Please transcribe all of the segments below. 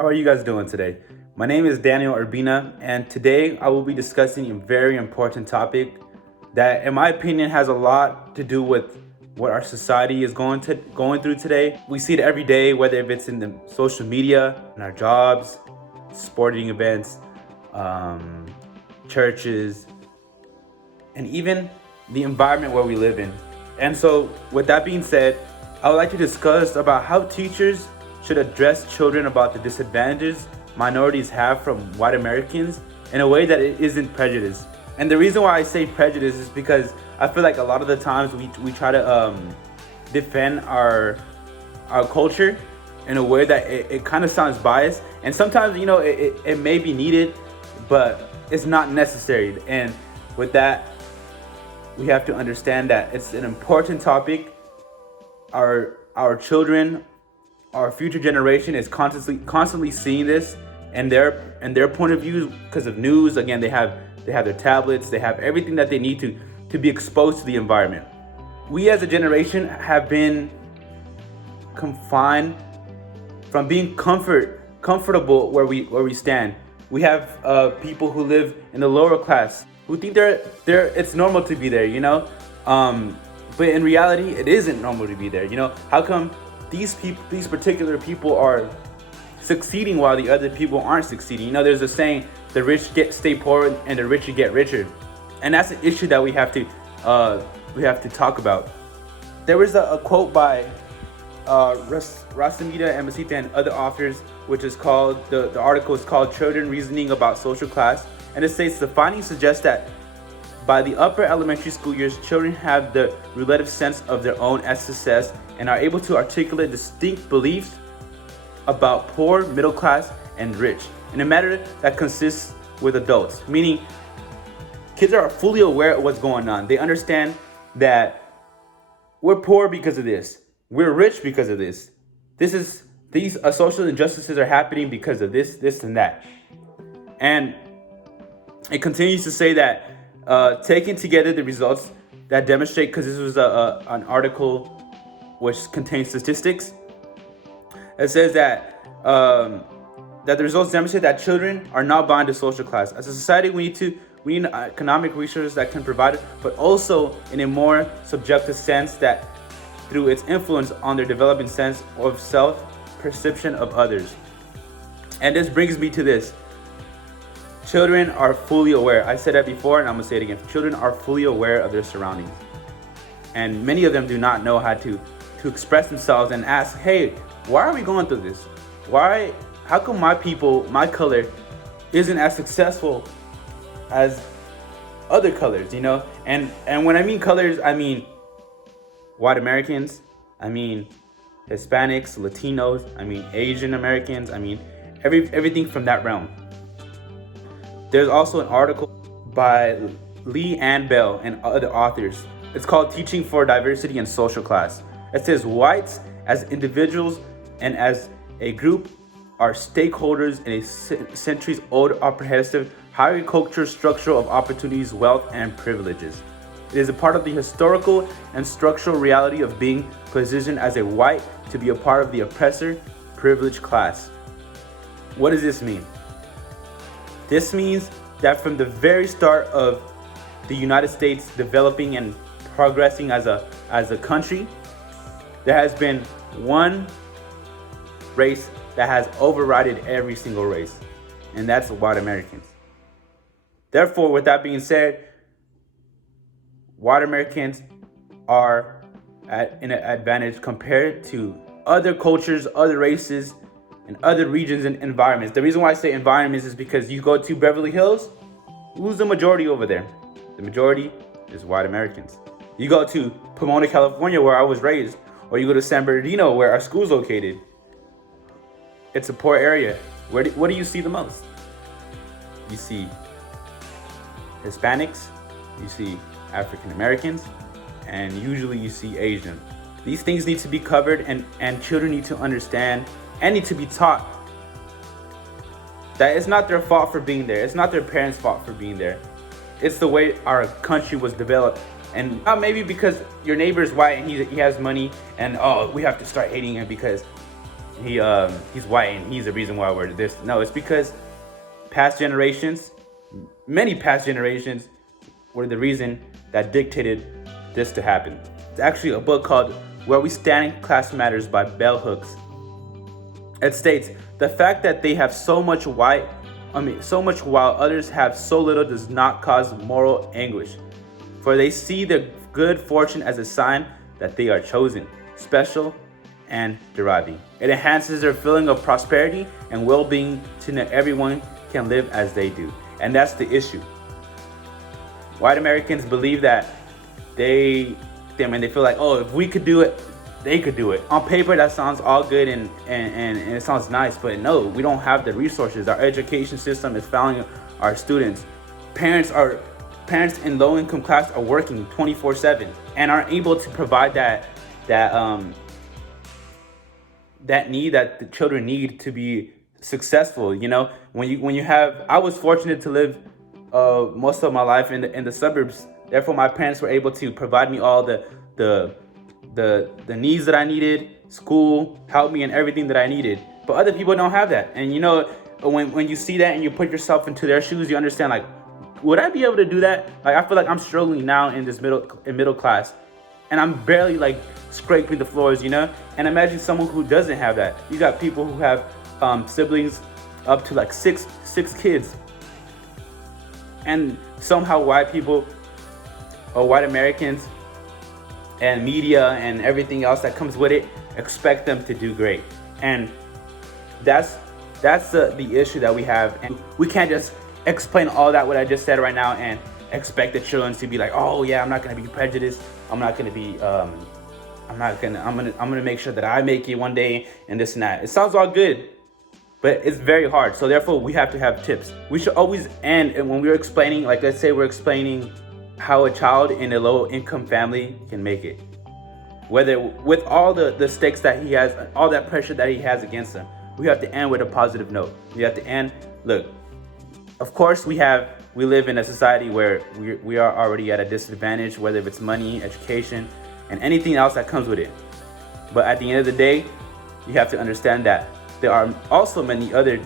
How are you guys doing today? My name is Daniel Urbina, and today I will be discussing a very important topic that, in my opinion, has a lot to do with what our society is going through today. We see it every day, whether if it's in the social media, in our jobs, sporting events, um, churches, and even the environment where we live in. And so, with that being said, I would like to discuss about how teachers should address children about the disadvantages minorities have from white Americans in a way that it isn't prejudice. And the reason why I say prejudice is because I feel like a lot of the times we try to defend our culture in a way that it kind of sounds biased. And sometimes, it may be needed, but it's not necessary. And with that, we have to understand that it's an important topic. Our children, our future generation is constantly seeing this and their point of view because of news. Again, they have their tablets, they have everything that they need to be exposed to the environment. We as a generation have been confined from being comfortable where we stand. We have people who live in the lower class who think they're it's normal to be there, but in reality it isn't normal to be there. How come these particular people are succeeding while the other people aren't succeeding? There's a saying, the rich stay poor and the richer get richer. And that's an issue that we have to talk about. There was a quote by Rasamita Emasita and other authors, which is called, the article is called Children Reasoning About Social Class. And it states the findings suggest that by the upper elementary school years, children have the relative sense of their own success and are able to articulate distinct beliefs about poor, middle class, and rich in a manner that consists with adults. Meaning, kids are fully aware of what's going on. They understand that we're poor because of this. We're rich because of this. These social injustices are happening because of this, and that. And it continues to say that taking together the results that demonstrate, because this was an article which contains statistics, it says that the results demonstrate that children are not bound to social class. As a society, we need economic resources that can provide it, but also in a more subjective sense, that through its influence on their developing sense of self-perception of others. And this brings me to this. Children are fully aware. I said that before and I'm going to say it again. Children are fully aware of their surroundings. And many of them do not know how to express themselves and ask, hey, why are we going through this? How come my people, my color, isn't as successful as other colors, And when I mean colors, I mean white Americans, I mean Hispanics, Latinos, I mean Asian Americans, I mean everything from that realm. There's also an article by Lee Ann Bell and other authors. It's called Teaching for Diversity and Social Class. It says whites as individuals and as a group are stakeholders in a centuries-old oppressive hierarchical structure of opportunities, wealth, and privileges. It is a part of the historical and structural reality of being positioned as a white to be a part of the oppressor privileged class. What does this mean? This means that from the very start of the United States developing and progressing as a country, there has been one race that has overridden every single race, and that's white Americans. Therefore, with that being said, white Americans are at an advantage compared to other cultures, other races, and other regions and environments. The reason why I say environments is because you go to Beverly Hills, who's the majority over there? The majority is white Americans. You go to Pomona, California, where I was raised, or you go to San Bernardino, where our school's located. It's a poor area. What do you see the most? You see Hispanics, you see African Americans, and usually you see Asian. These things need to be covered, and children need to understand and need to be taught that it's not their fault for being there. It's not their parents' fault for being there. It's the way our country was developed. And not maybe because your neighbor is white and he has money and we have to start hating him because he's white and he's the reason why we're this. No, it's because past generations, many past generations, were the reason that dictated this to happen. It's actually a book called Where We Stand, Class Matters by Bell Hooks. It states, the fact that they have so much so much while others have so little does not cause moral anguish. For they see their good fortune as a sign that they are chosen, special, and deriving. It enhances their feeling of prosperity and well-being to know everyone can live as they do. And that's the issue. White Americans believe that they feel like, oh, if we could do it, they could do it. On paper, that sounds all good and it sounds nice, but no, we don't have the resources. Our education system is failing our students. Parents in low-income class are working 24/7 and aren't able to provide that need that the children need to be successful. You know, I was fortunate to live most of my life in the suburbs. Therefore, my parents were able to provide me all the needs that I needed, school, help me in everything that I needed. But other people don't have that. And you know, when you see that and you put yourself into their shoes, you understand, like, would I be able to do that? Like, I feel like I'm struggling now in this middle class, and I'm barely like scraping the floors, you know? And imagine someone who doesn't have that. You got people who have siblings up to like six kids. And somehow white people or white Americans and media and everything else that comes with it expect them to do great. And that's the issue that we have. And we can't just explain all that what I just said right now and expect the children to be like, oh yeah, I'm not gonna be prejudiced. I'm gonna make sure that I make it one day and this and that. It sounds all good, but it's very hard. So therefore, we have to have tips. We should always end, and when we're explaining, like let's say we're explaining how a child in a low income family can make it, whether with all the stakes that he has, all that pressure that he has against him, we have to end with a positive note. We have to end, look, of course we live in a society where we are already at a disadvantage, whether it's money, education, and anything else that comes with it. But at the end of the day, you have to understand that there are also many other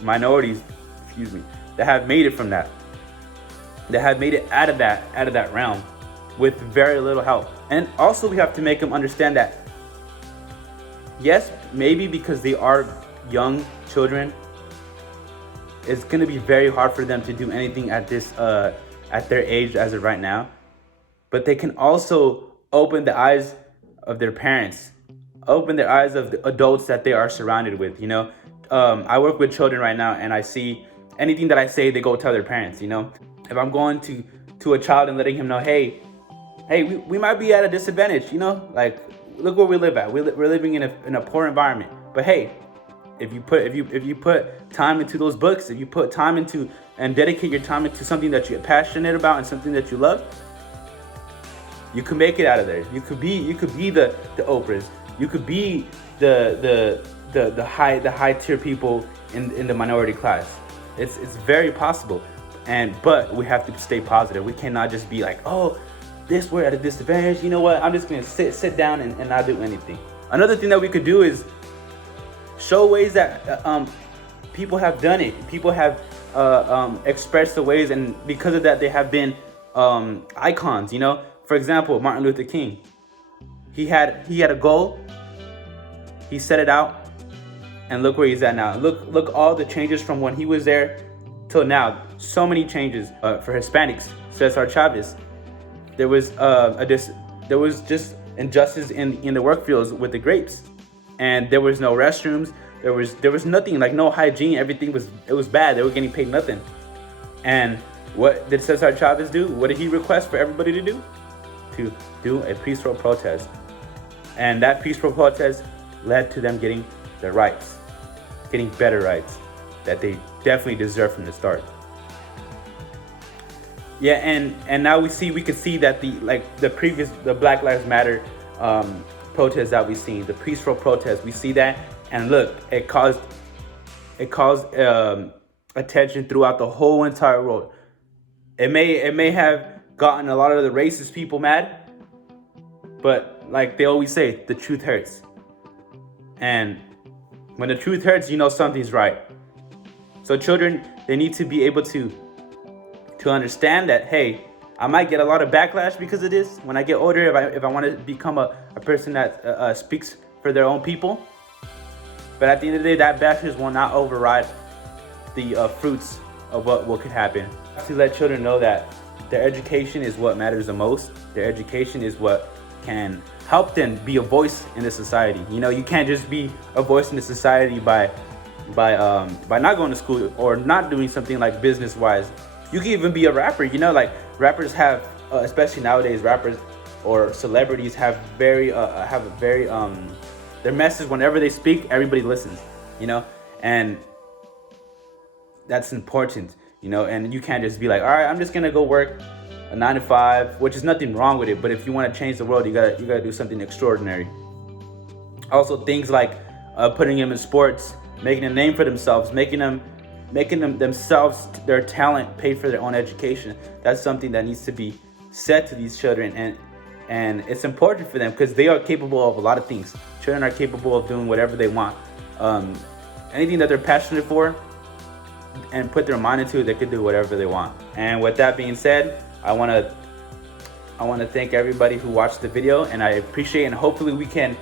minorities, that have made it from that have made it out of that realm with very little help. And also we have to make them understand that, yes, maybe because they are young children, it's going to be very hard for them to do anything at their age as of right now. But they can also open the eyes of their parents, open their eyes of the adults that they are surrounded with. You know, I work with children right now, and I see anything that I say, they go tell their parents. You know, if I'm going to a child and letting him know, hey, we might be at a disadvantage. You know, like, look where we live at. We're living in a poor environment. But hey, if you put time into those books, if you put time into and dedicate your time into something that you're passionate about and something that you love, you can make it out of there. You could be the Oprahs. You could be the high tier people in the minority class. It's very possible. But we have to stay positive. We cannot just be like, oh, we're at a disadvantage. You know what? I'm just gonna sit down and not do anything. Another thing that we could do is show ways that people have done it. People have expressed the ways, and because of that, they have been icons. You know, for example, Martin Luther King. He had a goal. He set it out, and look where he's at now. Look all the changes from when he was there till now. So many changes for Hispanics. Cesar Chavez. There was just injustice in the work fields with the grapes, and there was no restrooms. There was nothing, like no hygiene. Everything was bad. They were getting paid nothing. And what did Cesar Chavez do? What did he request for everybody to do? To do a peaceful protest. And that peaceful protest led to them getting their rights, getting better rights that they definitely deserve from the start. Yeah, and now we could see that the Black Lives Matter protests that we've seen, the peaceful protests, we see that, and look, it caused attention throughout the whole entire world. It may have gotten a lot of the racist people mad, but like they always say, the truth hurts. And When the truth hurts, you know something's right. So children, they need to be able to understand that, hey, I might get a lot of backlash because of this. When I get older, if I want to become a person that speaks for their own people. But at the end of the day, that backlash will not override the fruits of what could happen. To let children know that their education is what matters the most. Their education is what can help them be a voice in the society. You know, you can't just be a voice in the society by not going to school or not doing something like business wise. You can even be a rapper. You know, like rappers have, especially nowadays, rappers or celebrities have a very their message, whenever they speak, everybody listens. You know, and that's important. You know, and you can't just be like, all right, I'm just gonna go work a 9 to 5, which is nothing wrong with it. But if you want to change the world, you gotta do something extraordinary. Also, things like putting them in sports, making a name for themselves, making them themselves, their talent, pay for their own education. That's something that needs to be said to these children, and it's important for them because they are capable of a lot of things. Children are capable of doing whatever they want. Anything that they're passionate for and put their mind into, they could do whatever they want. And with that being said, I want to thank everybody who watched the video, and I appreciate, and hopefully we can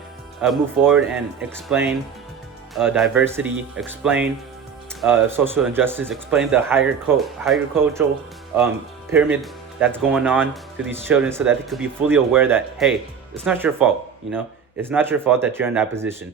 move forward and explain diversity, explain social injustice, explain the hierarchical pyramid that's going on to these children, so that they could be fully aware that, hey, it's not your fault. You know, it's not your fault that you're in that position.